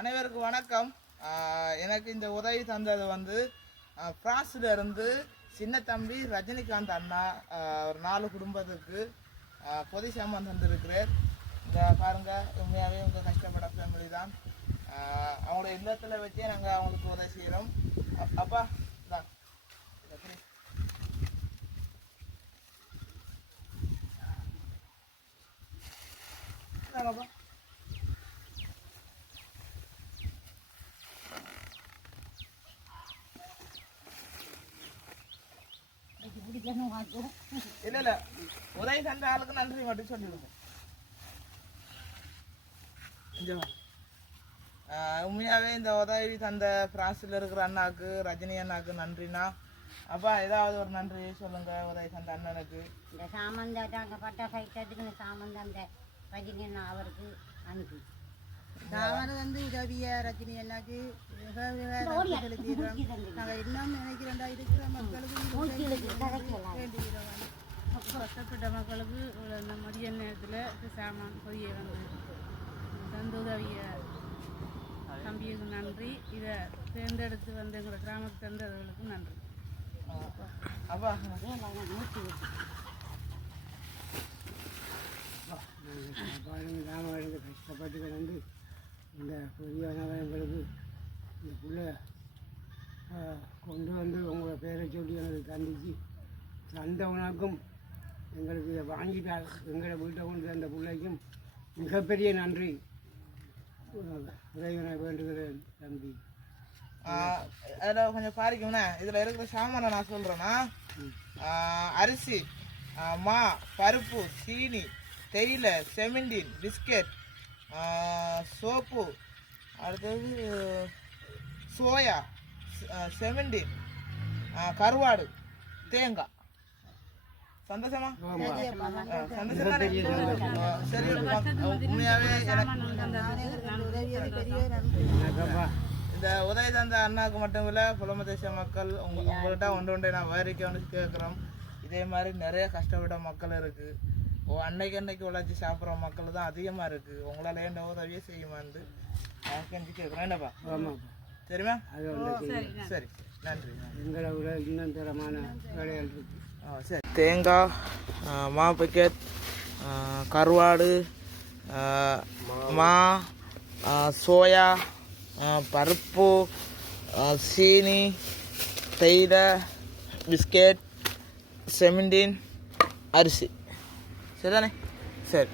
அனைவருக்கும் வணக்கம். எனக்கு இந்த உதவி தந்தது வந்து பிரான்ஸ்ல இருந்து சின்ன தம்பி ரஜினிகாந்த் அண்ணா ஒரு 4 குடும்பத்துக்கு பொதி சாமான் தந்திருக்கிறார். இந்த பாருங்க, உண்மையாகவே உங்கள் கஷ்டப்பட ஃபேமிலி தான். அவங்களோட இல்லத்தில் வச்சே நாங்கள் அவங்களுக்கு உதவி செய்கிறோம். அப்பா தான் அப்பா இல்ல இல்ல உதவி தந்த ஆளுக்கு நன்றி மட்டும் சொல்லிடுங்க. உண்மையாவே இந்த உதவி தந்த பிரான்ஸ்ல இருக்கிற அண்ணாக்கு, ரஜினி அண்ணாக்கு நன்றிண்ணா. அப்பா ஏதாவது ஒரு நன்றி சொல்லுங்க உதவி தந்த அண்ணனுக்கு. இந்த சாமந்தாங்க பட்டா சைட்டத்துக்கு இந்த சாமந்த ரஜினி அண்ணா அவருக்கு நன்றி. நான் வந்து உதவிய ரஜினி அண்ணாக்கு நாங்கள் இன்னும் நினைக்கிறோம்டா இருக்கிற மக்களுக்கு கஷ்டப்பட்ட மக்களுக்கு இந்த மதிய நேரத்தில் சாமான் பொதிய வந்து தந்து உதவிய தம்பிக்கு நன்றி. இதை தேர்ந்தெடுத்து வந்து எங்களை கிராமத்துக்கு தந்தவர்களுக்கும் நன்றி. அப்பா சாப்பாடு கஷ்டப்பட்டு கிடந்து இந்த பொதியானவன் எங்களுக்கு இந்த பிள்ளை கொண்டு வந்து உங்களை பேரை சொல்லி எங்களுக்கு தந்துச்சு. தந்தவனாக்கும் எங்களுக்கு இதை வாங்கிட்டால் எங்களை வீட்டை கொண்டு அந்த பிள்ளைக்கும் மிகப்பெரிய நன்றி இறைவனை வேண்டுகிறேன் தம்பி. அதில் கொஞ்சம் பாரிக்கும்ண்ணே, இதில் இருக்கிற சாமானை நான் சொல்கிறேன்னா அரிசி, மா, பருப்பு, சீனி, தேயிலை, செமிண்டின், பிஸ்கெட், சோப்பு, அடுத்தது சோயா, செமிண்டின், கருவாடு, தேங்காய். சந்தோஷமா? சந்தோஷமா? சரி, உண்மையாவே இந்த உதவி தந்த அண்ணாவுக்கு மட்டும் இல்லை, புலம தேசிய மக்கள் உங்கள்கிட்ட ஒன்றை நான் வேறிக்க கேட்குறோம். இதே மாதிரி நிறைய கஷ்டப்பட்ட மக்கள் இருக்குது. அன்னைக்கு உழைச்சி சாப்பிட்ற மக்கள் தான் அதிகமாக இருக்குது. உங்களால் ஏண்ட உதவியே செய்யுமான்னு கெஞ்சி கேட்குறேன். என்னப்பா? சரிம்மா? சரி, நன்றி. எங்களை விட இன்னும் தரமான வேலைகள் இருக்குது. சரி, தேங்காய், மா பக்கெட், கருவாடு, மா, சோயா, பருப்பு, சீனி, தேயிலை, பிஸ்கெட், செமிண்டின், அரிசி. சரிதானே? சரி.